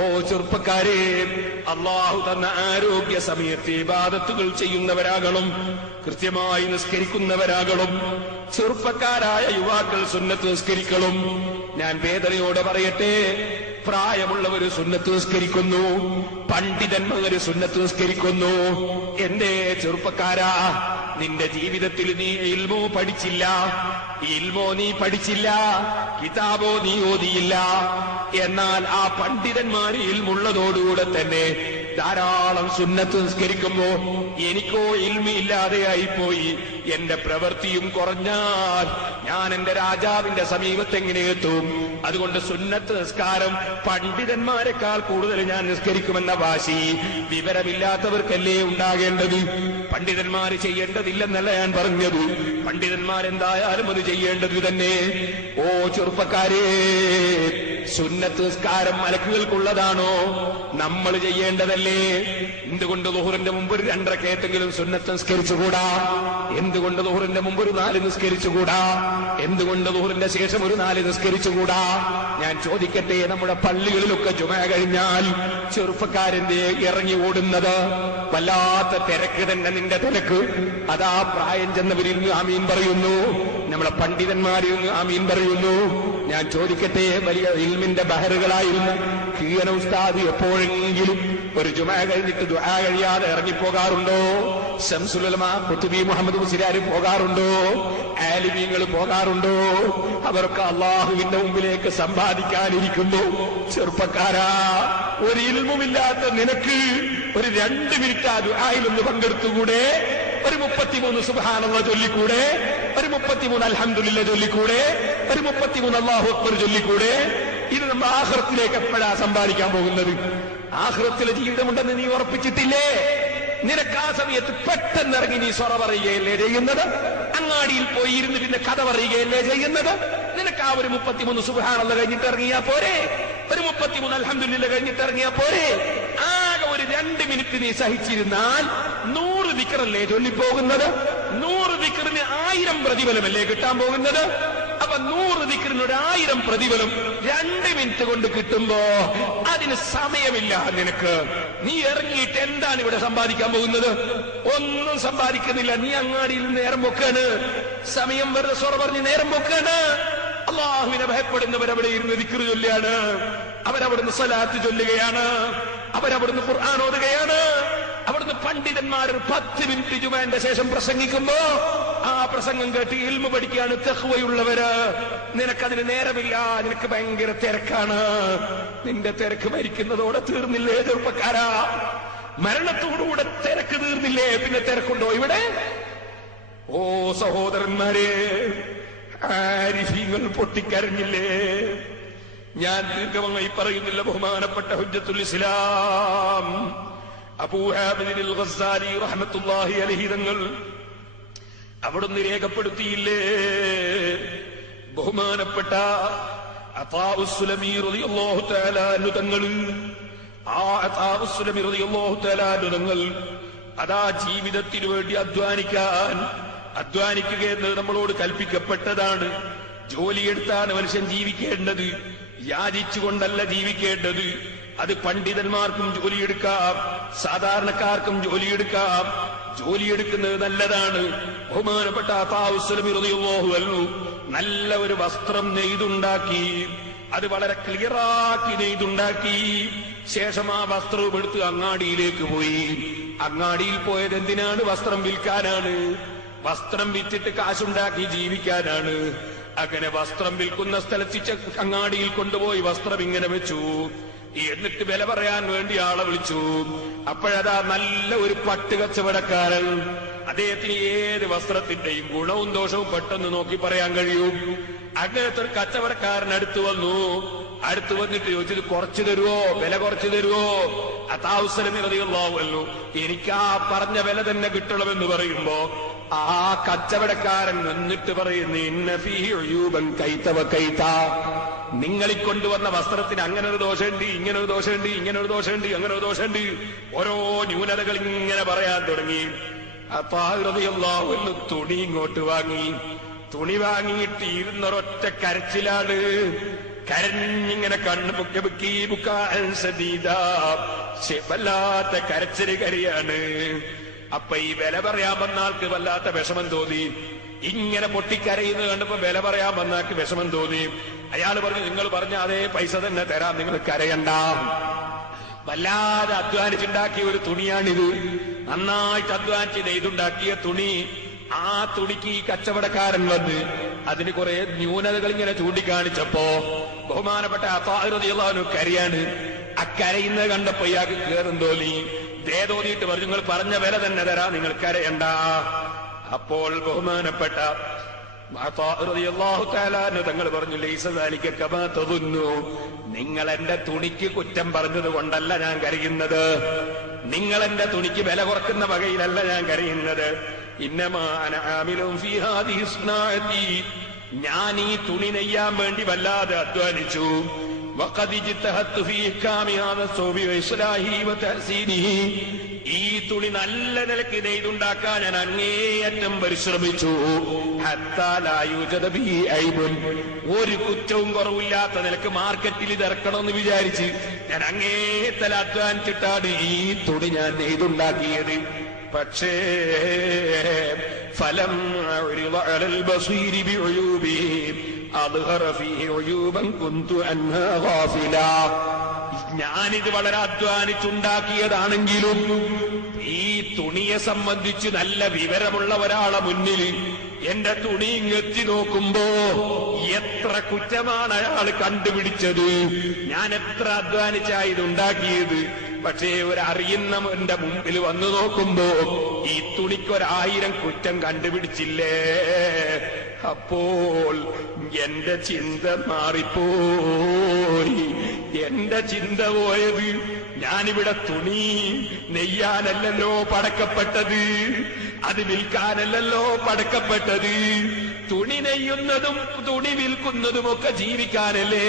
ഓ ചെറുപ്പക്കാരെ, അള്ളാഹു തന്ന ആരോഗ്യ സമയത്ത് ഇബാദത്തുകൾ ചെയ്യുന്നവരാകണം, കൃത്യമായി നിസ്കരിക്കുന്നവരാകണം. ചെറുപ്പക്കാരായ യുവാക്കൾ സുന്നത്ത് നിസ്കരിക്കണം. ഞാൻ വേദനയോടെ പറയട്ടെ, പ്രായമുള്ളവര് സുന്നത്ത് നിസ്കരിക്കുന്നു, പണ്ഡിതന്മാര് സുന്നത്ത് നിസ്കരിക്കുന്നു. എന്റെ ചെറുപ്പക്കാരാ, നിന്റെ ജീവിതത്തിൽ നീ ഇൽമോ പഠിച്ചില്ല, ഇൽമോ നീ പഠിച്ചില്ല, കിതാബോ നീ ഓതിയില്ല. എന്നാൽ ആ പണ്ഡിതന്മാര് ഇൽമുള്ളതോടുകൂടെ തന്നെ ധാരാളം സുന്നത്ത് നിസ്കരിക്കുമ്പോ എനിക്കോ ഇൽമില്ലാതെയായിപ്പോയി, എന്റെ പ്രവൃത്തിയും കുറഞ്ഞാൽ ഞാൻ എന്റെ രാജാവിന്റെ സമീപത്തെങ്ങനെ എത്തും? അതുകൊണ്ട് സുന്നത്ത് നിസ്കാരം പണ്ഡിതന്മാരെക്കാൾ കൂടുതൽ ഞാൻ നിസ്കരിക്കുമെന്ന വാശി വിവരമില്ലാത്തവർക്കല്ലേ ഉണ്ടാകേണ്ടത്. പണ്ഡിതന്മാര് ചെയ്യേണ്ടതില്ലെന്നല്ല ഞാൻ പറഞ്ഞത്, പണ്ഡിതന്മാരെന്തായാലും അത് ചെയ്യേണ്ടത് തന്നെ. ഓ ചെറുപ്പക്കാരെ, സുന്നത്ത് നിസ്കാരം മലക്കുകൾക്കുള്ളതാണോ? നമ്മൾ ചെയ്യേണ്ടതല്ലേ? എന്തുകൊണ്ട് ളുഹറിന്റെ മുമ്പ് ഒരു 2 റക്അത്തെങ്കിലും സുന്നത്ത് നിസ്കരിച്ചുകൂടാ? എന്തുകൊണ്ട് ളുഹറിന്റെ മുമ്പ് ഒരു 4 നിസ്കരിച്ചുകൂടാ? എന്തുകൊണ്ട് ളുഹറിന്റെ ശേഷം ഒരു 4 നിസ്കരിച്ചുകൂടാ? ഞാൻ ചോദിക്കട്ടെ, നമ്മുടെ പള്ളികളിലൊക്കെ ജുമഅ കഴിഞ്ഞാൽ ചെറുപ്പക്കാരന്റെ ഇറങ്ങി ഓടുന്നത് വല്ലാത്ത തിരക്ക് തന്നെ. നിന്റെ തിരക്ക് അതാ പ്രായം ചെന്നവരിൽ ആമീൻ പറയുന്നു, നമ്മളെ പണ്ഡിതന്മാരിൽ ആമീൻ പറയുന്നു. ഞാൻ ചോദിക്കട്ടെ, വലിയ ഇൽമിന്റെ ബഹറുകളായിരുന്ന കീയന ഉസ്താദ് എപ്പോഴെങ്കിലും ഒരു ജുമഅ കഴിഞ്ഞിട്ട് ദുആ കഴിയാതെ ഇറങ്ങിപ്പോകാറുണ്ടോ? ശംസുൽ ഉലമാ ഖുത്ബി മുഹമ്മദ് മുസ്ലിയാർ പോകാറുണ്ടോ? ആലിമീങ്ങൾ പോകാറുണ്ടോ? അവർക്ക് അള്ളാഹുവിന്റെ മുമ്പിലേക്ക് സമ്പാദിക്കാനിരിക്കുന്നു. ചെറുപ്പക്കാരാ, ഒരു ഇൽമുമില്ലാത്ത നിനക്ക് ഒരു 2 മിനിറ്റ് ആ ദുആയിലൊന്ന് പങ്കെടുത്തുകൂടെ? ഒരു 33 സുബ്ഹാനല്ലാഹ് ചൊല്ലിക്കൂടെ? ഒരു 33 അൽഹംദുലില്ലാഹ് ചൊല്ലിക്കൂടെ? ഒരു 33 അല്ലാഹു അക്ബർ ചൊല്ലിക്കൂടെ? ഇത് നമ്മൾ ആഖിറത്തിലേക്ക് എപ്പോഴാ സമ്പാദിക്കാൻ പോകുന്നത്? ആഖിറത്തിലെ ജീവിതമുണ്ടെന്ന് നീ ഉറപ്പിച്ചിട്ടില്ലേ? നിനക്ക് ആ സമയത്ത് പെട്ടെന്ന് ഇറങ്ങി നീ സ്വറ പറയുകയല്ലേ ചെയ്യുന്നത്? അങ്ങാടിയിൽ പോയി ഇരുന്ന് പിന്നെ കഥ പറയുകയല്ലേ ചെയ്യുന്നത്? നിനക്ക് ആ ഒരു 33 സുബ്ഹാനല്ലാഹ് കഴിഞ്ഞിട്ട് ഇറങ്ങിയാ പോരെ? ഒരു 33 അൽഹംദുലില്ലാഹ് കഴിഞ്ഞിട്ട് ഇറങ്ങിയാ പോരെ? ആകെ ഒരു 2 മിനിറ്റ് നീ സഹിച്ചിരുന്നാൽ 100 ദിക്റല്ലേ ചൊല്ലിപ്പോകുന്നത്? 100 ദിക്റിന് 1000 പ്രതിഫലമല്ലേ കിട്ടാൻ പോകുന്നത്? അപ്പൊ 100 ദിക്റിന് 1000 പ്രതിഫലം 2 മിനിറ്റ് കൊണ്ട് കിട്ടുമ്പോ അതിന് സമയമില്ല നിനക്ക്. നീ ഇറങ്ങിയിട്ട് എന്താണ് ഇവിടെ സമ്പാദിക്കാൻ പോകുന്നത്? ഒന്നും സമ്പാദിക്കുന്നില്ല. നീ അങ്ങാടിയിൽ നേരം പൊക്കാണ്, സമയം വെറുതെ സ്വറ പറഞ്ഞ് നേരം പൊക്കാണ്. അള്ളാഹുവിനെ ഭയപ്പെടുന്നവരവിടെ ഇരുന്ന് ദിക്ർ ചൊല്ലുകയാണ്, അവരവിടുന്ന് സ്വലാത്ത് ചൊല്ലുകയാണ്, അവരവിടുന്ന് ഖുർആൻ ഓതുകയാണ്. അവിടുന്ന് പണ്ഡിതന്മാർ 10 മിനിറ്റ് ജുമഅന്റെ ശേഷം പ്രസംഗിക്കുമ്പോ ആ പ്രസംഗം കേട്ട് ഇൽമു പഠിക്കുകയാണ് തഖ്വയുള്ളവര്. നിനക്കതിന് നേരമില്ല, നിനക്ക് ഭയങ്കര തിരക്കാണ്. നിന്റെ തിരക്ക് മരിക്കുന്നതോടെ തീർന്നില്ലേ ചെറുപ്പക്കാരാ? മരണത്തോടുകൂടെ തിരക്ക് തീർന്നില്ലേ? പിന്നെ തിരക്കുണ്ടോ ഇവിടെ? ഓ സഹോദരന്മാരെ, ആരിഫീങ്ങൾ പൊട്ടിക്കരഞ്ഞില്ലേ? ഞാൻ ദീർഘമായി പറയുന്നില്ല. ബഹുമാനപ്പെട്ട ഹുജ്ജത്തുൽ ഇസ്ലാം അബൂ ഹാമിദ് അൽ ഗസ്സാലി റഹ്മത്തുള്ളാഹി അലൈഹി തങ്ങൾ അവിടുന്ന് രേഖപ്പെടുത്തിയില്ലേ? ബഹുമാനപ്പെട്ട അതാഉസ്സുലമി റളിയല്ലാഹു തആല അൻഹു തങ്ങൾ, ആ അതാഉസ്സുലമി റളിയല്ലാഹു തആല അൻഹു തങ്ങൾ അതാ ജീവിതത്തിന് വേണ്ടി അധ്വാനിക്കുക എന്ന് നമ്മളോട് കൽപ്പിക്കപ്പെട്ടതാണ്. ജോലിയെടുത്താണ് മനുഷ്യൻ ജീവിക്കേണ്ടത്, യാചിച്ചുകൊണ്ടല്ല ജീവിക്കേണ്ടത്. അത് പണ്ഡിതന്മാർക്കും ജോലിയെടുക്കാം, സാധാരണക്കാർക്കും ജോലിയെടുക്കാം. ജോലിയെടുക്കുന്നത് നല്ലതാണ്. ബഹുമാനപ്പെട്ട അതാഉസ്സുലമി റളിയല്ലാഹു അൻഹു നല്ല ഒരു വസ്ത്രം നെയ്തുണ്ടാക്കി, അത് വളരെ ക്ലിയറാക്കി നെയ്തുണ്ടാക്കി. ശേഷം ആ വസ്ത്രവും എടുത്ത് അങ്ങാടിയിലേക്ക് പോയി. അങ്ങാടിയിൽ പോയത് എന്തിനാണ്? വസ്ത്രം വിൽക്കാനാണ്. വസ്ത്രം വിറ്റിട്ട് കാശുണ്ടാക്കി ജീവിക്കാനാണ്. അങ്ങനെ വസ്ത്രം വിൽക്കുന്ന സ്ഥലത്ത് അങ്ങാടിയിൽ കൊണ്ടുപോയി വസ്ത്രം ഇങ്ങനെ വെച്ചു. എന്നിട്ട് വില പറയാൻ വേണ്ടി ആളെ വിളിച്ചു. അപ്പോഴതാ നല്ല ഒരു പട്ട് കച്ചവടക്കാരൻ, അദ്ദേഹത്തിന് ഏത് വസ്ത്രത്തിന്റെയും ഗുണവും ദോഷവും പെട്ടെന്ന് നോക്കി പറയാൻ കഴിയും. അങ്ങനത്തെ ഒരു കച്ചവടക്കാരൻ അടുത്ത് വന്നു. അടുത്ത് വന്നിട്ട് ചോദിച്ചത്, കുറച്ചു തരുവോ, വില കുറച്ചു തരുവോ? അതാഉസ്സുലമി റളിയല്ലാഹു അൻഹു എനിക്ക് ആ പറഞ്ഞ വില തന്നെ കിട്ടണമെന്ന് പറയുമ്പോ ആ കച്ചവടക്കാരൻ എന്നിട്ട് പറയുന്നു, ഇന്ന ഫീഹി ഉയൂബൻ കൈത വകൈത. നിങ്ങളീ കൊണ്ടുവന്ന വസ്ത്രത്തിന് അങ്ങനെ ഒരു ദോഷമുണ്ട്, ഇങ്ങനെ ഒരു ദോഷമുണ്ട്, ഇങ്ങനെ ഒരു ദോഷമുണ്ട്, അങ്ങനെ ഒരു ദോഷമുണ്ട്. ഓരോ ന്യൂനതകൾ ഇങ്ങനെ പറയാൻ തുടങ്ങി. അപ്പൊ റളിയല്ലാഹു അൻഹു തുണി ഇങ്ങോട്ട് വാങ്ങി. തുണി വാങ്ങിയിട്ട് ഇരുന്നൊരൊറ്റ കരച്ചിലാണ്. കരഞ്ഞിങ്ങനെ കണ്ണ് പൊക്കി വല്ലാത്ത കരച്ചില് കരയാണ്. അപ്പൊ ഈ വില പറയാൻ വന്ന ആൾക്ക് വല്ലാത്ത വിഷമം തോന്നി. ഇങ്ങനെ പൊട്ടിക്കരയുന്നത് കണ്ടപ്പോ വില പറയാൻ വന്ന ആൾക്ക് വിഷമം തോന്നി. അയാൾ പറഞ്ഞു, നിങ്ങൾ പറഞ്ഞ അതേ പൈസ തന്നെ തരാം, നിങ്ങൾ കരയണ്ട. വല്ലാതെ അധ്വാനിച്ചുണ്ടാക്കിയ ഒരു തുണിയാണിത്. നന്നായിട്ട് അധ്വാനിച്ച് നെയ്തുണ്ടാക്കിയ തുണി. ആ തുണിക്ക് ഈ കച്ചവടക്കാരൻ വന്ന് അതിന് കുറെ ന്യൂനതകൾ ഇങ്ങനെ ചൂണ്ടിക്കാണിച്ചപ്പോ ബഹുമാനപ്പെട്ട അത്താ റളിയല്ലാഹു അൻഹു കരയാണ്. അക്കരയുന്നത് കണ്ടപ്പോ ഇയാൾക്ക് കേറും തോന്നി. തോന്നിയിട്ട് പറഞ്ഞു, നിങ്ങൾ പറഞ്ഞ വില തന്നെ തരാം, നിങ്ങൾ കരയണ്ട. അപ്പോൾ ബഹുമാനപ്പെട്ട തങ്ങൾ പറഞ്ഞു, ലൈസ ദാലിക കമാ തദുന്നു, നിങ്ങൾ എന്റെ തുണിക്ക് കുറ്റം പറഞ്ഞത് കൊണ്ടല്ല ഞാൻ കരയുന്നത്, നിങ്ങൾ എന്റെ തുണിക്ക് വില കുറക്കുന്ന വകയിലല്ല ഞാൻ കരയുന്നത്. ഇന്നമാ അന ആമിലുൻ ഫീ ഹാദിഹി സ്നാഅതി, ഞാൻ ഈ തുണി നെയ്യാൻ വേണ്ടി വല്ലാതെ അധ്വാനിച്ചു. വഖദ് ഇജ്തഹദ്തു ഫീ ഇഹ്കാമി ഹാദാ സൗബി വഇസ്ലാഹി വതഹ്സീനിഹി, ഈ തുണി നല്ല നിലയ്ക്ക് നെയ്തുണ്ടാക്കാൻ ഞാൻ അങ്ങേയറ്റം പരിശ്രമിച്ചു. ഹത്താ ലാ യൂജദ ബിഹി ഐബുൻ, ഒരു കുറ്റവും കുറവില്ലാത്ത നിലക്ക് മാർക്കറ്റിൽ ഇത് ഇറക്കണമെന്ന് വിചാരിച്ച് ഞാൻ അങ്ങേത്തല അധ്വാനിച്ചിട്ടാണ് ഈ തുണി ഞാൻ നെയ്തുണ്ടാക്കിയത്. പക്ഷേ ഫലം അലൽ ബസീരി ബിഉയൂബിഹി അദ്ഹറ ഫീഹി ഉയൂബൻ കുന്തു അൻഹാ ഗാഫിലാ, ഞാനിത് വളരെ അധ്വാനിച്ചുണ്ടാക്കിയതാണെങ്കിലും ഈ തുണിയെ സംബന്ധിച്ച് നല്ല വിവരമുള്ള ഒരാളെ മുന്നിൽ എന്റെ തുണി ഇങ്ങെത്തി നോക്കുമ്പോ എത്ര കുറ്റമാണ് അയാൾ കണ്ടുപിടിച്ചത്. ഞാൻ എത്ര അധ്വാനിച്ചായതുണ്ടാക്കിയത്. പക്ഷേ ഒരറിയുന്നവന്റെ മുമ്പിൽ വന്നു നോക്കുമ്പോ ഈ തുണിക്കൊരായിരം കുറ്റം കണ്ടുപിടിച്ചില്ലേ. അപ്പോൾ എന്റെ ചിന്ത മാറിപ്പോയി. എന്റെ ചിന്ത പോയത്, ഞാനിവിടെ തുണി നെയ്യാനല്ലല്ലോ പടക്കപ്പെട്ടത്, അത് വിൽക്കാനല്ലല്ലോ പടക്കപ്പെട്ടത്. തുണി നെയ്യുന്നതും തുണി വിൽക്കുന്നതുമൊക്കെ ജീവിക്കാനല്ലേ.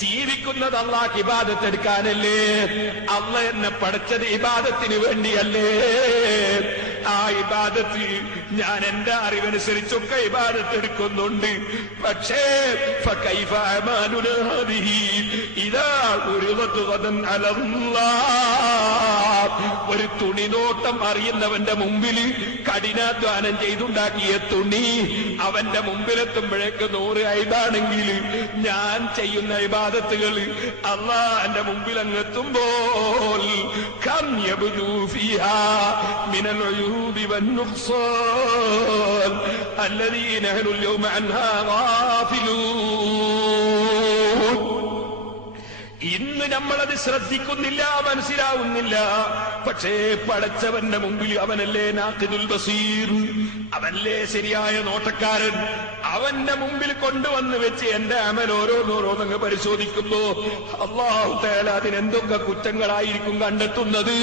ജീവിക്കുന്നത് അല്ലാഹ് ഇബാദത്ത് എടുക്കാനല്ലേ. അല്ലാഹ് എന്നെ പഠിച്ചത് ഇബാദത്തിന് വേണ്ടിയല്ലേ. ആ ഇബാദത്ത് ഞാൻ എന്റെ അറിവനുസരിച്ചൊക്കെ ഇബാദത്ത് എടുക്കുന്നുണ്ട്. പക്ഷേ ഫകൈഫ അമാലുനാ ഹാദിഹി ഇദാ ഉരിദത് ഗദൻ അലല്ലാഹ്, ഒരു തുണിനോട്ടം അറിയുന്നവന്റെ മുമ്പിൽ കഠിനാധ്വാനം ചെയ്തുണ്ടാക്കിയ തുണി അവന്റെ മുമ്പിലെത്തുമ്പോഴേക്ക് 100 ഐബാണെങ്കിൽ ഞാൻ ചെയ്യുന്ന ഇബാദത്തുകൾ അല്ലാഹുവിന്റെ മുമ്പിൽ അങ്ങെത്തുമ്പോൾ കം യബ്ദു ഫീഹാ മിനൽ ഉയൂബി വന്നുഖ്സാൻ അല്ലദീന നഹ്നു അൽയൗമ അൻഹാ ഗാഫിലൂൻ. ഇന്ന് നമ്മളത് ശ്രദ്ധിക്കുന്നില്ല, മനസ്സിലാവുന്നില്ല. പക്ഷേ പടച്ചവന്റെ മുമ്പിൽ അവനല്ലേ നാഖിദുൽ ബസീർ, അവനല്ലേ ശരിയായ നോട്ടക്കാരൻ. അവന്റെ മുമ്പിൽ കൊണ്ടുവന്ന് വെച്ച് എന്റെ അമൽ ഓരോന്നോരോന്നങ്ങ് പരിശോധിക്കുമ്പോ അല്ലാഹു തആല അതിനെന്തൊക്കെ കുറ്റങ്ങളായിരിക്കും കണ്ടെത്തുന്നത്.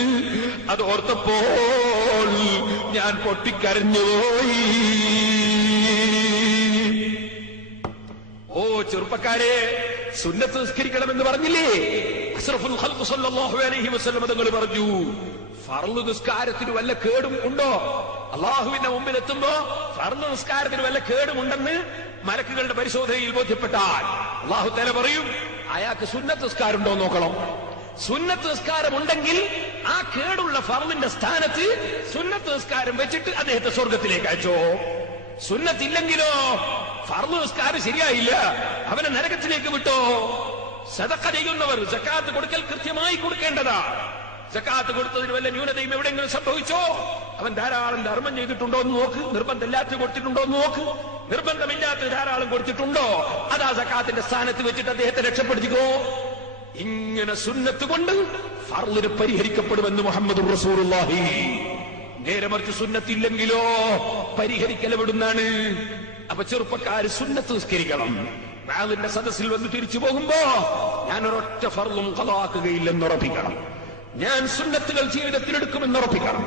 അത് ഓർത്തപ്പോൾ ഞാൻ പൊട്ടിക്കരഞ്ഞുപോയി. ഓ ചെറുപ്പക്കാരെ, സുന്നത്ത് നിസ്കരിക്കണമെന്ന് പറഞ്ഞില്ലേ അഷ്റഫുൽ ഖൽഖ് സല്ലല്ലാഹു അലൈഹി വസല്ലം തങ്ങൾ പറഞ്ഞു, ഫർള് നിസ്കാരത്തിന് വല്ല കേടും ഉണ്ടോ? അല്ലാഹുവിന്റെ മുമ്പിൽ എത്തുമ്പോ ഫർള് നിസ്കാരത്തിന് വല്ല കേടുമുണ്ടെന്ന് മലക്കുകളുടെ പരിശോധനയിൽ ബോധ്യപ്പെട്ടാൽ അല്ലാഹു തആല പറയും, അയാൾക്ക് സുന്നത്ത് നിസ്കാരം ഉണ്ടോ നോക്കണം. സുന്നത്ത് നിസ്കാരം ഉണ്ടെങ്കിൽ ആ കേടുള്ള ഫർളിന്റെ സ്ഥാനത്ത് സുന്നത്ത് നിസ്കാരം വെച്ചിട്ട് അദ്ദേഹത്തെ സ്വർഗത്തിലേക്ക് അയച്ചോ. സുന്നത്തില്ലെങ്കിലോ ഫർള് നിസ്കാരം ശരിയായില്ല, അവനെ നരകത്തിലേക്ക് വിട്ടോ. സദഖ ചെയ്യുന്നവർ സക്കാത്ത് കൊടുക്കൽ കൃത്യമായി കൊടുക്കേണ്ടതാ. സക്കാത്ത് കൊടുത്തതിന് വല്ല ന്യൂനതയും എവിടെയെങ്കിലും സംഭവിച്ചോ, അവൻ ധാരാളം ധർമ്മം ചെയ്തിട്ടുണ്ടോ എന്ന് നോക്ക്. നിർബന്ധമില്ലാത്ത കൊടുത്തിട്ടുണ്ടോ എന്ന് നോക്ക്. നിർബന്ധമില്ലാത്ത ധാരാളം കൊടുത്തിട്ടുണ്ടോ, അതാ സക്കാത്തിന്റെ സ്ഥാനത്ത് വെച്ചിട്ട് അദ്ദേഹത്തെ രക്ഷപ്പെടുത്തിക്കോ. ഇങ്ങനെ സുന്നത്ത് കൊണ്ട് ഫർളിന് പരിഹരിക്കപ്പെടുമെന്ന് മുഹമ്മദുർ റസൂലുള്ളാഹി. നേരെ മറിച്ച് സുന്നത്തില്ലെങ്കിലോ പരിഹരിക്കലെവിടുന്നാണ്. അപ്പൊ ചെറുപ്പക്കാര് സുന്നത്ത് നിസ്കരിക്കണം. വാളിന്റെ സദസ്സിൽ വന്ന് തിരിച്ചു പോകുമ്പോ ഞാൻ ഒരൊറ്റ ഫർളും ഖളാക്കുകയില്ലെന്ന് ഉറപ്പിക്കണം. ഞാൻ സുന്നത്തുകൾ ജീവിതത്തിലെടുക്കുമെന്ന് ഉറപ്പിക്കണം.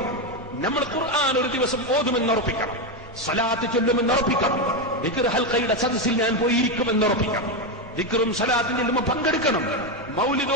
നമ്മൾ ഖുർആൻ ഒരു ദിവസം ഓതുമെന്ന് ഉറപ്പിക്കണം. സലാത്ത് ചൊല്ലുമെന്ന് ഉറപ്പിക്കണം. ദിക്ർ ഹൽഖയുടെ സദസ്സിൽ ഞാൻ പോയിരിക്കുമെന്ന് ഉറപ്പിക്കണം. ദിക്റും സലാത്തും ചെല്ലുമ്പോൾ പങ്കെടുക്കണം. മൗലിദ്